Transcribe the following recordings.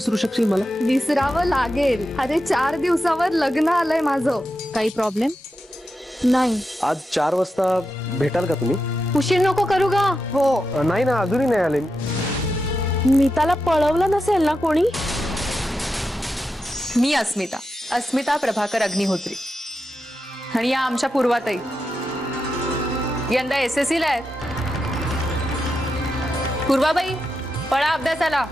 विसरू शकशील मला? विसरावं लागेल. अरे 4 दिवसावर लग्न आलंय माझं. काही प्रॉब्लेम नाही? आज 4 वाजता भेटाल का तुम्ही? उशीर नको करू का? हो. नाही ना, अजूनही नाही आले. मी त्याला पळवलं नसेल ना कोणी? मी अस्मिता प्रभाकर अग्निहोत्री आणि या आमच्या पूर्वाताई यंदा SSC ला आहेत. पूर्वाबाई पळा अभ्यासाला.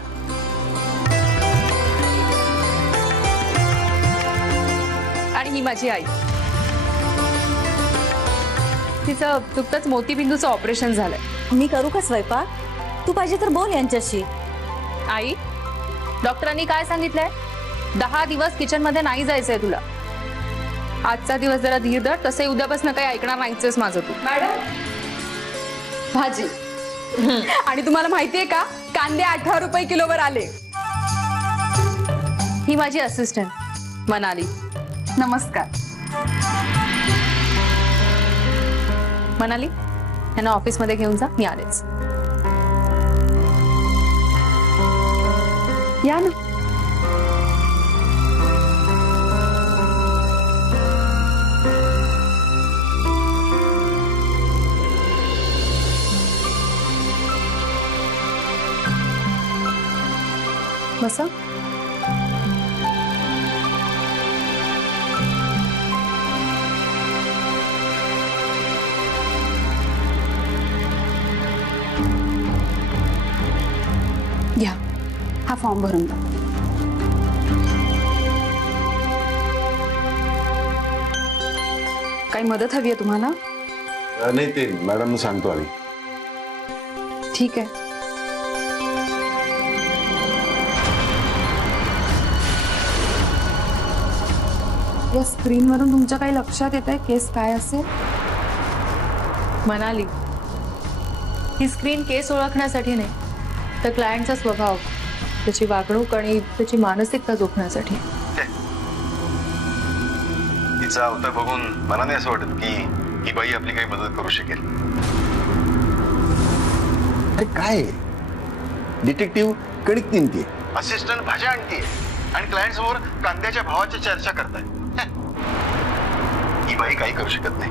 आणि ही माझी आई. तिचं नुकतंच मोतीबिंदूचं ऑपरेशन झालंय. मी करू का स्वयंपाक? तू पाहिजे तर बोल यांच्याशी. आई, डॉक्टरांनी काय सांगितलंय? 10 दिवस किचन मध्ये नाही जायचंय तुला. आजचा दिवस जरा धीर धर, तसे उद्यापासून काही ऐकणार नाहीच माझं तू. मॅडम भाजी. आणि तुम्हाला माहितीये का, कांदे 18 रुपये किलोवर आले. ही माझी असिस्टंट मनाली. नमस्कार. मनाली, यांना ऑफिस मध्ये घेऊन जा, मी आलेच. या ना. बसा. घ्या, हा फॉर्म भरून द्या. काही मदत हवी आहे तुम्हाला? नाही, ते मॅडम सांगतो आम्ही. ठीक आहे. या स्क्रीनवरून तुमच्या काही लक्षात येत आहे केस काय असेल? मनाली, ही स्क्रीन केस ओळखण्यासाठी नाही, तर क्लायंटचा स्वभाव, त्याची वागणूक आणि त्याची मानसिकता जोखण्यासाठी. तिचा अवतार बघून मला नाही असं वाटत की ही बाई आपली काही मदत करू शकेल. अरे काय डिटेक्टिव्ह कणिक निमतीये, असिस्टंट भाज्या आणतीये आणि क्लायंट समोर कांद्याच्या भावाची चर्चा करताय. ही बाई काही करू शकत नाही.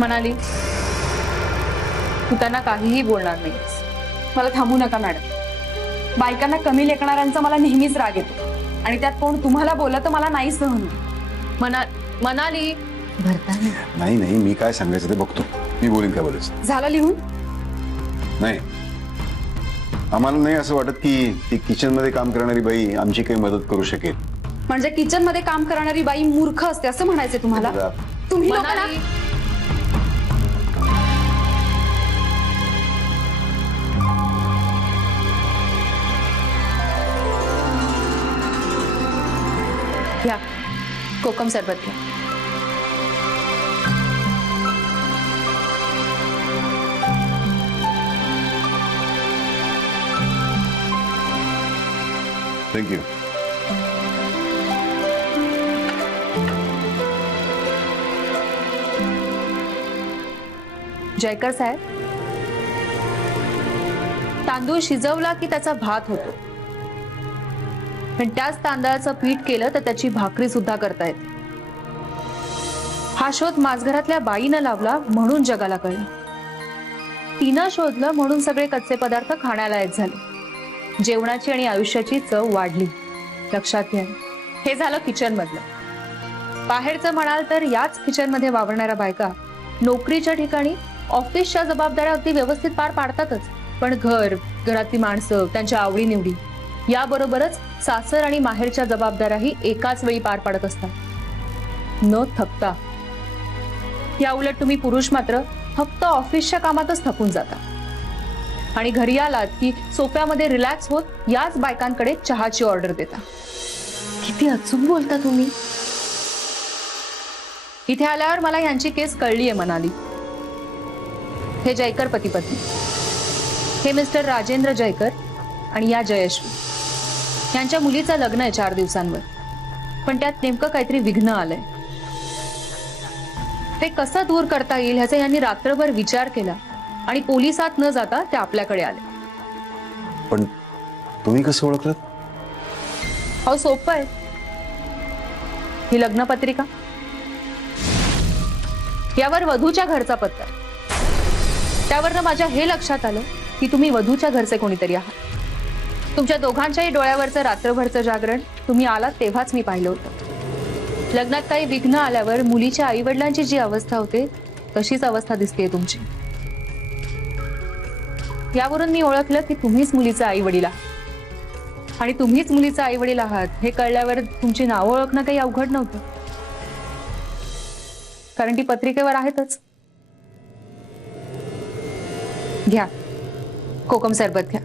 मनाली, तू त्यांना काहीही बोलणार नाहीस. मला थांबू नका मॅडम. बायकांना कमी लेखणाऱ्यांचा मला नेहमीच राग येतो आणि त्यात कोण तुम्हाला बोललं तर मला नाही सहन. मनाली, नाही नाही, मी काय सांगायचं ते बघतो. मी बोलीन काय बोलायचं. झालं लिहून? नाही, आम्हाला नाही असं वाटत की ती किचन मध्ये काम करणारी बाई आमची काही मदत करू शकेल. म्हणजे किचन मध्ये काम करणारी बाई मूर्ख असते असं म्हणायचंय तुम्हाला? तुम्ही लोकांना मनाली, घ्या, कोकम सरबत घ्या. थँक्यू. जयकर साहेब, तांदूळ शिजवला की त्याचा भात होतो, पण त्याच तांदळाचं पीठ केलं तर त्याची भाकरी सुद्धा करता येते. हा शोध माझघरातल्या बाईनं लावला म्हणून जगाला कळलं. तिनं शोधलं म्हणून सगळे कच्चे पदार्थ खाण्यालायक झाले. जेवणाची आणि आयुष्याची चव वाढली. लक्षात घ्या, हे झालं किचन मधलं. बाहेरचं म्हणाल तर याच किचन मध्ये वावरणाऱ्या बायका नोकरीच्या ठिकाणी ऑफिसच्या जबाबदाऱ्या अगदी व्यवस्थित पार पाडतातच, पण घरातली माणसं, त्यांच्या आवडीनिवडी याबरोबरच सासर आणि माहेरच्या जबाबदाऱ्याही एकाच वेळी पार पाडत असतात न थकता. या उलट तुम्ही पुरुष मात्र फक्त ऑफिसच्या कामातच थकून जाता आणि घरी आलात की सोफ्यामध्ये रिलॅक्स होत याच बायकांकडे चहाची ऑर्डर देता. किती अचूक बोलता तुम्ही. इथे आल्यावर मला यांची केस कळलीये मनाली. हे जयकर पती पत्नी, हे मिस्टर राजेंद्र जयकर आणि या जयश्री. यांच्या मुलीचं लग्न आहे 4 दिवसांवर, पण त्यात नेमकं काहीतरी विघ्न आलंय. ते कसं दूर करता येईल ह्याचा यांनी रात्रभर विचार केला आणि पोलिसात न जाता ते आपल्याकडे आले. पण तुम्ही कसं ओळखलं? अहो सोपं आहे. ही लग्नपत्रिका, यावर वधूच्या घरचा पत्ता. त्यावरनं माझ्या हे लक्षात आलं की तुम्ही वधूच्या घरचे कोणीतरी आहात. तुमच्या दोघांच्याही डोळ्यावरचं रात्रभरचं जागरण तुम्ही आलात तेव्हाच मी पाहिलं होतं. लग्नात काही विघ्न आल्यावर मुलीच्या आईवडिलांची जी अवस्था होते तशीच अवस्था दिसतेय तुमची. यावरून मी ओळखलं की तुम्हीच मुलीचा आई वडील आहात. आणि तुम्हीच मुलीचा आई वडील आहात हे कळल्यावर तुमची नावं ओळखणं काही अवघड नव्हतं, कारण ती पत्रिकेवर आहेतच. घ्या, कोकम सरबत घ्या.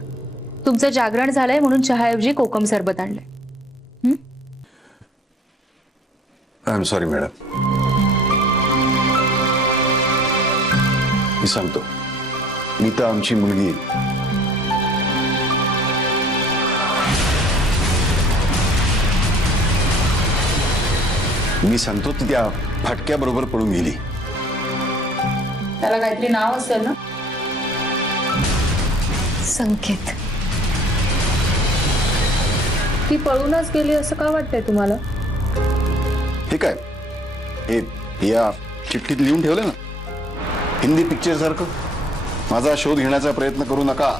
तुमचं जागरण झालंय म्हणून चहाऐवजी कोकम सरबत आणलंय. I am sorry madam. मी सांगतो, नीता आमची मुलगी. मी सांगतो ती त्या फाटक्याबरोबर पळून गेली. त्याला काहीतरी नाव असेल ना? संकेत. ती पळूनच गेली असं का वाटतंय तुम्हाला? हे काय, हे या चिठ्ठीत लिहून ठेवलं ना, हिंदी पिक्चर सारखं. माझा शोध घेण्याचा प्रयत्न करू नका.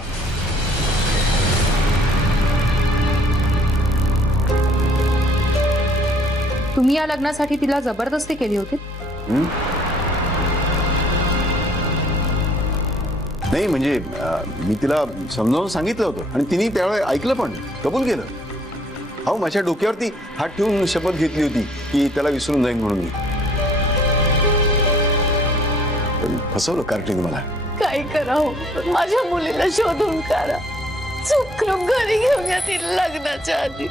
तुम्ही या लग्नासाठी तिला जबरदस्ती केली होती? नाही म्हणजे मी तिला समजावून सांगितलं होतं आणि तिने त्यावेळेस ऐकलं पण, कबूल केलं. अहो माझ्या डोक्यावरती हात ठेवून शपथ घेतली होती की त्याला विसरून जाईन म्हणून. मी फसवलं कार्टीने मला. काय करावं, माझ्या मुलीला शोधून काढा. सुखरूप घरी घेऊया तिला लग्नाच्या आधी.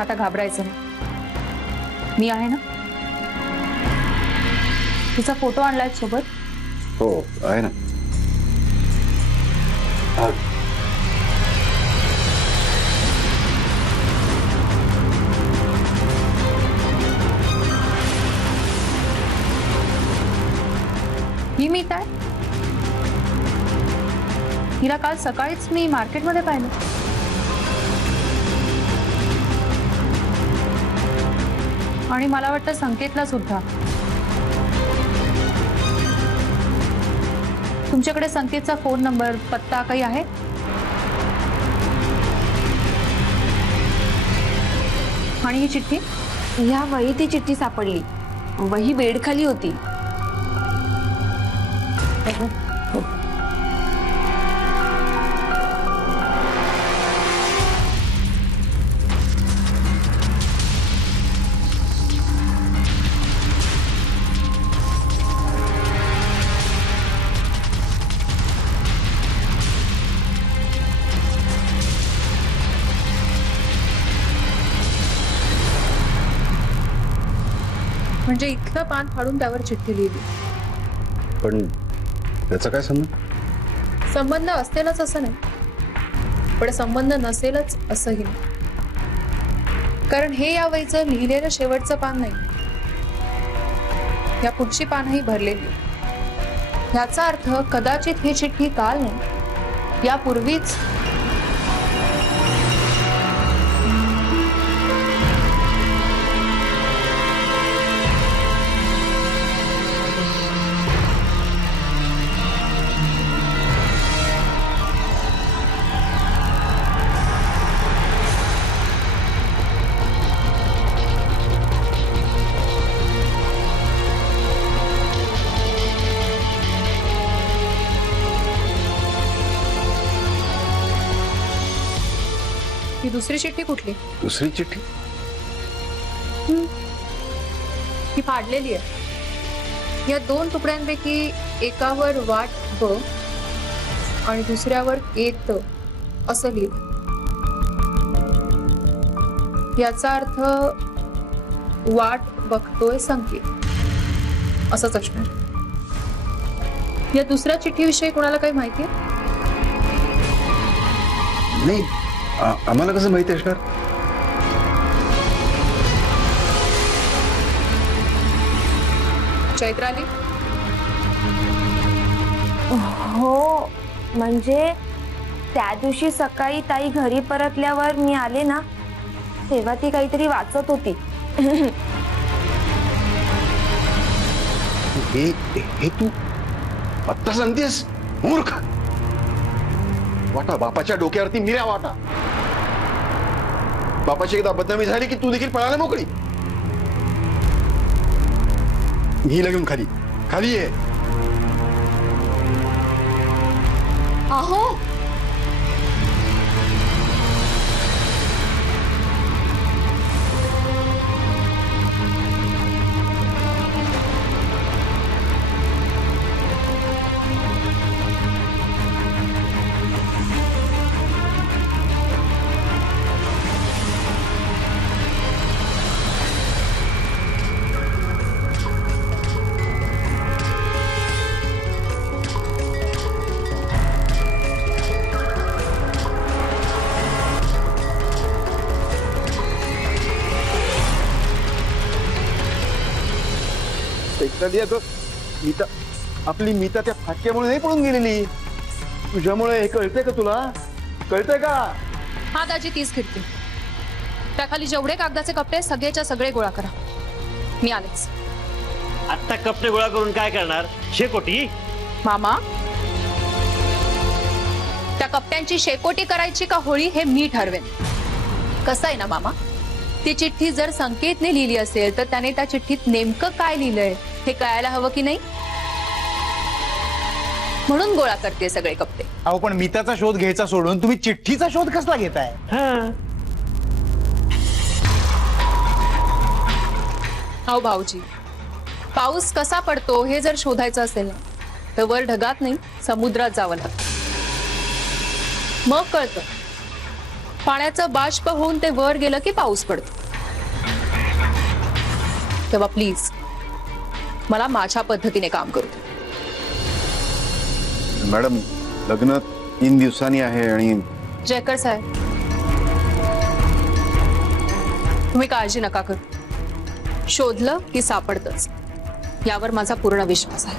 आता घाबरायचं नाही, मी आहे ना. तिचा फोटो आणलाय सोबत? हो आहे ना. ही मी काय, हिला काल सकाळीच मी मार्केटमध्ये पाहिलं. आणि मला वाटतं संकेतला सुद्धा. तुमच्याकडे संकेतचा फोन नंबर, पत्ता काही आहे? आणि ही चिठ्ठी? ह्या वही ती चिठ्ठी सापडली. वही बेडखाली होती. म्हणजे इथलं पान फाडून त्यावर चिठ्ठी लिहिली. पण त्याचा काय संबंध? संबंध असतेलच असं नाही, पण संबंध नसेलच असंही नाही. कारण हे या वहीचं लिहिलेलं शेवटचं पान नाही, या पुढची पानही भरलेली. याचा अर्थ कदाचित ही चिठ्ठी काल नाही, यापूर्वीच ही दुसरी चिठ्ठी कुठली? दुसरी चिठ्ठी? ही फाडलेली आहे. या दोन तुकड्यांपैकी एकावर वाट ब आणि दुसऱ्यावर येत असं लिहिलं. याचा अर्थ वाट बघतोय संकेत असंच असणार. या दुसऱ्या चिठ्ठीविषयी कोणाला काही माहिती आहे? नाही, आम्हाला कसं माहिती असणार? चैत्राली? हो म्हणजे त्या दिवशी सकाळी ताई घरी परतल्यावर मी आले ना, तेव्हा ती काहीतरी वाचत होती. हे तू आत्ता सांगतेस? मूर्ख. वाटा बापाच्या डोक्यावरती मिऱ्या वाटा. बापाची एकदा बदनामी झाली की तू देखील पळायला मोकळी. ही लगेच खाली खाली आहे. अहो मीता आपली मीता त्या फाटक्यामुळे नाही पळून गेलेली. तुझ्यामुळे हे कळतंय का तुला? कळतंय का? हा दाजी, तीच खिडकी. त्याखाली जेवढे कागदाचे कपडे सगळेच्या सगळे गोळा करा. मी आलेच. आता कपडे गोळा करून काय करणार? शेकोटी? मामा, त्या कपड्यांची शेकोटी करायची का होळी हे मी ठरवेन. कसं आहे ना मामा, ती चिठ्ठी जर संकेतने लिहिली असेल तर त्याने त्या चिठ्ठीत नेमकं काय लिहिलंय हे कळायला हवं की नाही. म्हणून गोळा करते सगळे कपडे. अहो पण मीताचा शोध घ्यायचा सोडून तुम्ही चिठ्ठीचा शोध कसला घेताय? अहो भाऊजी, पाऊस कसा पडतो हे जर शोधायचं असेल ना, तर वर ढगात नाही समुद्रात जावं लागतं. मग कळतं. पाण्याचं बाष्प होऊन ते वर गेलं की पाऊस पडतो. तेव्हा प्लीज मला माझ्या पद्धतीने काम करू दे. मॅडम, लग्न 3 दिवसांनी आहे आणि जयकर साहेब, तुम्ही काळजी नका करू. शोधलं की सापडतच, यावर माझा पूर्ण विश्वास आहे.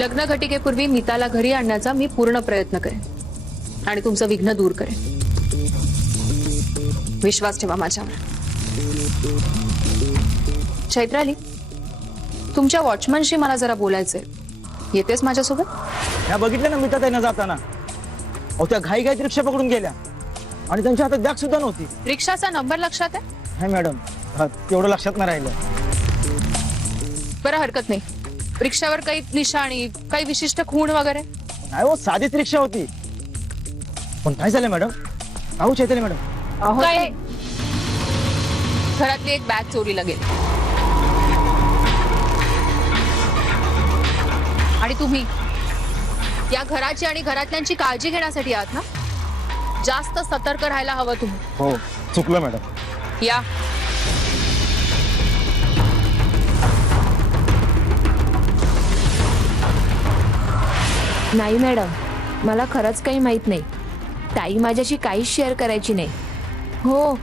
लग्न घटिकेपूर्वी मीताला घरी आणण्याचा मी पूर्ण प्रयत्न करेन आणि तुमचं विघ्न दूर करेन. विश्वास ठेवा माझ्यावर. चैत्राली, तुमच्या वॉचमनशी मला जरा बोलायचंय. येतेस माझ्यासोबत? ह्या बघितलं ना मीता त्यांना जाताना. अहो त्या घाई घाईत रिक्षा पकडून गेल्या आणि त्यांच्या हातात बॅग सुद्धा नव्हती. रिक्षाचा नंबर लक्षात आहे? नाही मॅडम, तेवढं लक्षात नाही राहिलं. बरं, हरकत नाही. रिक्षावर काही निशाणी, काही विशिष्ट खूण वगैरे? नाही हो, साधीच रिक्षा होती. पण काय झालं मॅडम? अहो चैतन्य मॅडम, काय? घरातली एक बॅग चोरीला गेली आणि तुम्ही या घराची आणि घरातल्यांची काळजी घेण्यासाठी आहात ना. जास्त सतर्क राहायला हवं तुम्ही. हो चुकलं मॅडम. या. नाही मॅडम, मला खरंच काही माहित नाही. ताई माझ्याशी काहीच शेअर करायची नाही. हो,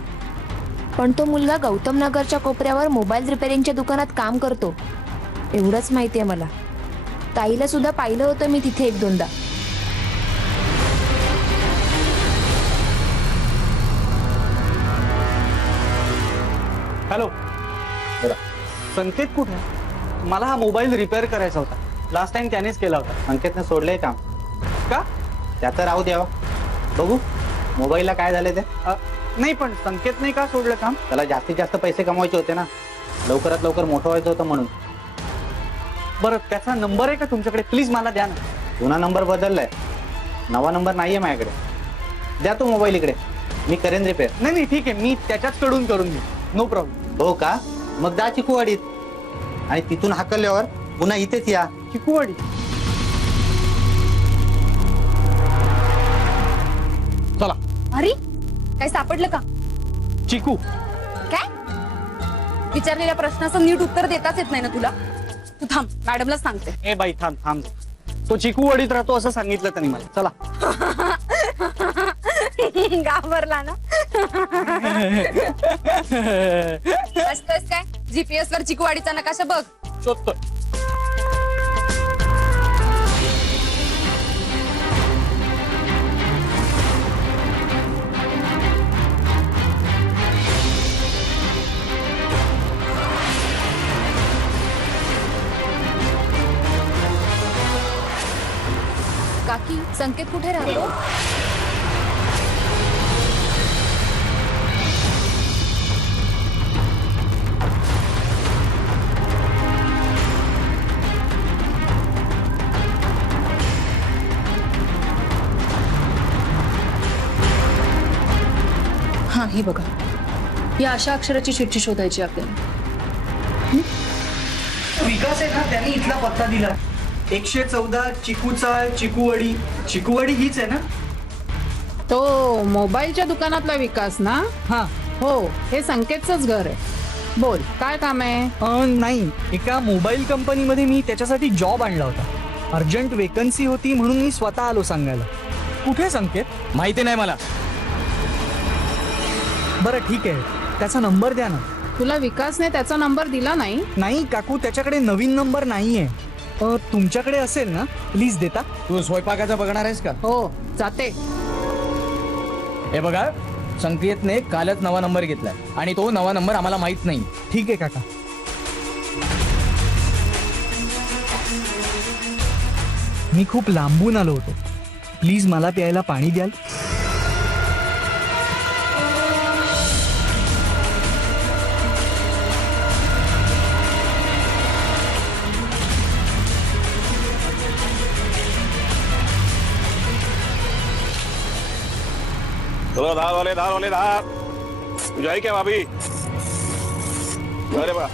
पण तो मुलगा गौतम नगरच्या कोपऱ्यावर मोबाईल रिपेअरिंगच्या दुकानात काम करतो एवढंच माहिती आहे मला. ताईला सुद्धा पाहिलं होतं मी तिथे 1-2दा. हॅलो, संकेत कुठे? मला हा मोबाईल रिपेअर करायचा होता. लास्ट टाइम त्यानेच केला होता. संकेतने सोडलंय काम. का? त्याचं राहू द्यावा. बघू मोबाईलला काय झाले ते. नाही, पण संकेतने का सोडलं काम? त्याला जास्तीत जास्त पैसे कमवायचे होते ना, लवकरात लवकर मोठं व्हायचं होतं म्हणून. बरं, त्याचा नंबर आहे का तुमच्याकडे? प्लीज मला द्या ना. जुना नंबर बदललाय, नवा नंबर नाहीये माझ्याकडे. द्या तो मोबाईल इकडे, मी करेन रिपेअर. नाही नाही, ठीक आहे, मी त्याच्याच कडून करून घेईन. No problem. हो का? मग दा चिकूवाडीत, आणि तिथून हाकलल्यावर पुन्हा इथेच या. चिकूवाडी? चला. अरे, काय सापडलं का? चिकू? काय? विचारलेल्या प्रश्नाचं नीट उत्तर देताच येत नाही ना तुला? तू थांब, मॅडमला सांगते. ए बाई, थांब थांब. तो चिकूवाडीत राहतो असं सांगितलं त्यांनी मला. चला. घाबरला ना? बसतोयस काय? जीपीएस वर चिकूवाडीचा नकाशा बघ. शोधतोय. संकेत कुठे राहतो? हा, ही बघा. या अशा अक्षराची चिठ्ठी शोधायची आपल्याला. विकास आहे ना, त्याने इथला पत्ता दिला. 114 चिकूचा चिकूवडी. चिकूवडी हीच आहे ना? तो मोबाईलच्या दुकानातला विकास ना? हा. हो, हे संकेतचंच घर आहे. बोल, काय काम आहे? नाही, एका मोबाईल कंपनीमध्ये मी त्याच्यासाठी जॉब आणला होता. अर्जंट वेकन्सी होती म्हणून मी स्वतः आलो सांगायला. कुठे संकेत? माहिती नाही मला. बरं ठीक आहे, त्याचा नंबर द्या ना. तुला विकासने त्याचा नंबर दिला नाही? नाही काकू, त्याच्याकडे नवीन नंबर नाहीये. तुमच्याकडे असेल ना, प्लीज देता. तू स्वयंपाकाचं बघणार आहेस का? हो, जाते. हे बघा, संकेतने कालच नवा नंबर घेतलाय आणि तो नवा नंबर आम्हाला माहित नाही. ठीक आहे काका. मी खूप लांबून आलो होतो. प्लीज मला प्यायला पाणी द्याल? चलो धार वाले धार. तुझी आहे क्या भाभी? अरे बा.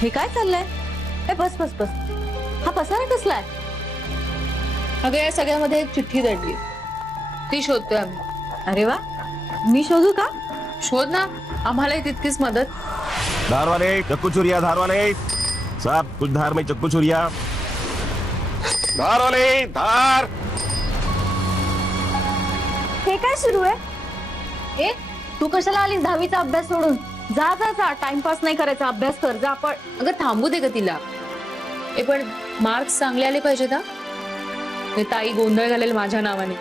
हे काय चाललंय? ए बस बस बस. हा पसारा कसलाय? अगं, या सगळ्यामध्ये एक चिठ्ठी दडली. ती शोधतोय आम्ही. अरे वा, मी शोधू का? शोध ना, आम्हालाही तितकीच मदत. धार वाले चक्कू चुरिया. धार वाले साहब, कुछ धार में चक्कू चुरिया. धार वाले धार. हे काय सुरू आहे? ए, तू कशाला आलीस 10वीचा अभ्यास सोडून? जा जा जा, टाइमपास नाही करायचा, अभ्यास कर जा. आपण अगं, थांबू दे ग तिला. ए, पण मार्क्स चांगले आले पाहिजे ना. ताई गोंधळ घालेल माझ्या नावाने.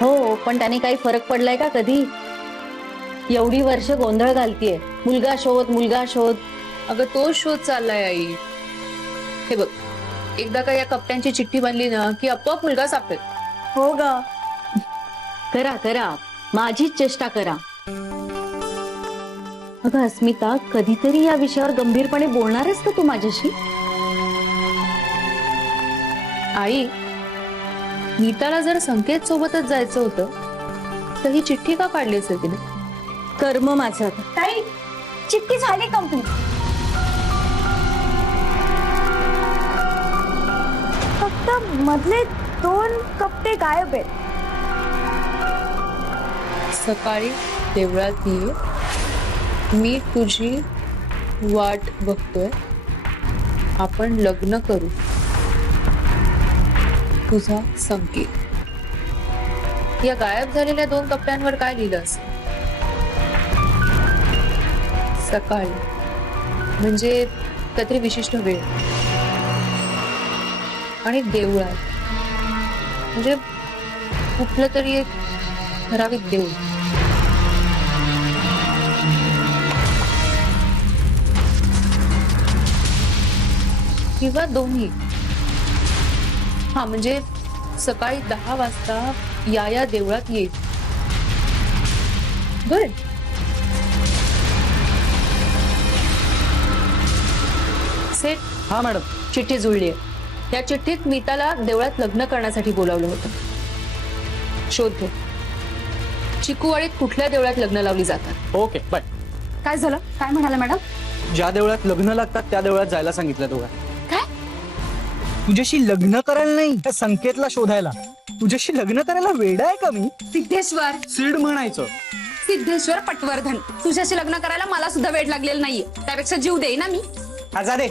हो, पण त्याने काही फरक पडलाय का कधी? एवढी वर्ष गोंधळ घालतीये. मुलगा शोध. अगं, तो शोध चाललाय आई. हे बघ, एकदा का या कप्प्यांची चिठ्ठी बनली ना की आपोआप मुलगा सापडेल. हो ग, करा माझीच चेष्टा करा. अगं अस्मिता, कधीतरी या विषयावर गंभीरपणे बोलणारच का तू माझ्याशी? आई, नीताला जर संकेत सोबतच जायचं होतं तर ही चिठ्ठी का काढली असेल तिने? कर्म माझं. ताई, चिठ्ठी झाली कंप्लीट. फक्त मधले 2 कप्पे गायब आहेत. सकाळी देवळात ये, मी तुझी वाट बघतोय, आपण लग्न करू, तुझा संकेत. या गायब झालेल्या 2 कप्प्यांवर काय लिहिलं असेल? सकाळी म्हणजे काहीतरी विशिष्ट वेळ, आणि देवळात म्हणजे कुठलं तरी एक ठराविक देऊळ. किंवा दोन्ही. हा, म्हणजे सकाळी 10 वाजता या देवळात येईल. गुड. सेट. हा मॅडम. चिठ्ठी जुळली आहे. या चिठ्ठीत नीताला देवळात लग्न करण्यासाठी बोलावलं होतं. शोध घे, चिकूवाडीत कुठल्या देवळात लग्न लावली जातात. Okay, bye. काय झालं? काय म्हणाला मॅडम? ज्या देवळात लग्न लागतात त्या देवळात जायला सांगितलं तुला. काय? तुझ्याशी लग्न करायला नाही, त्या संकेतला शोधायला. तुझ्याशी लग्न करायला वेडा आहे का मी? सिद्धेश्वर. सीड म्हणायचं. सिद्धेश्वर पटवर्धन, तुझ्याशी लग्न करायला मला सुद्धा वेळ लागलेला नाहीये. त्यापेक्षा जीव देई ना मी. जा दे.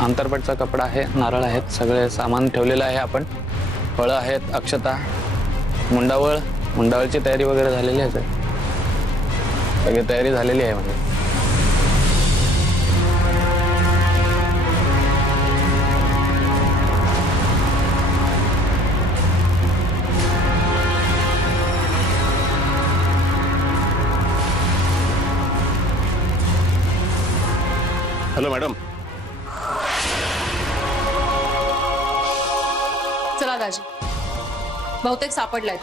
अंतरपटचा कपडा आहे, नारळ आहेत, सगळे सामान ठेवलेलं आहे आपण. फळं आहेत, अक्षता, मुंडावळची तयारी वगैरे झालेली आहे. सगळी तयारी झालेली आहे म्हणजे. Hello madam. चला दाजी, बहुतेक सापडलाय.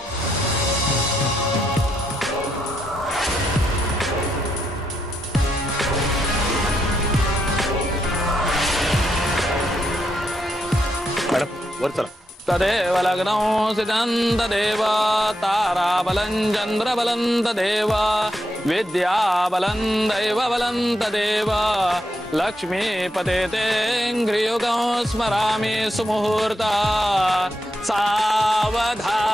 मॅडम वर चला. तदेव लग्नौ सिद्धं तदेव ताराबलं चन्द्रबलं तदेव विद्याबलं दैवबलं तदेव लक्ष्मीपते तेऽङ्घ्रियुगं स्मरामि सुमुहूर्ता सावधानम्.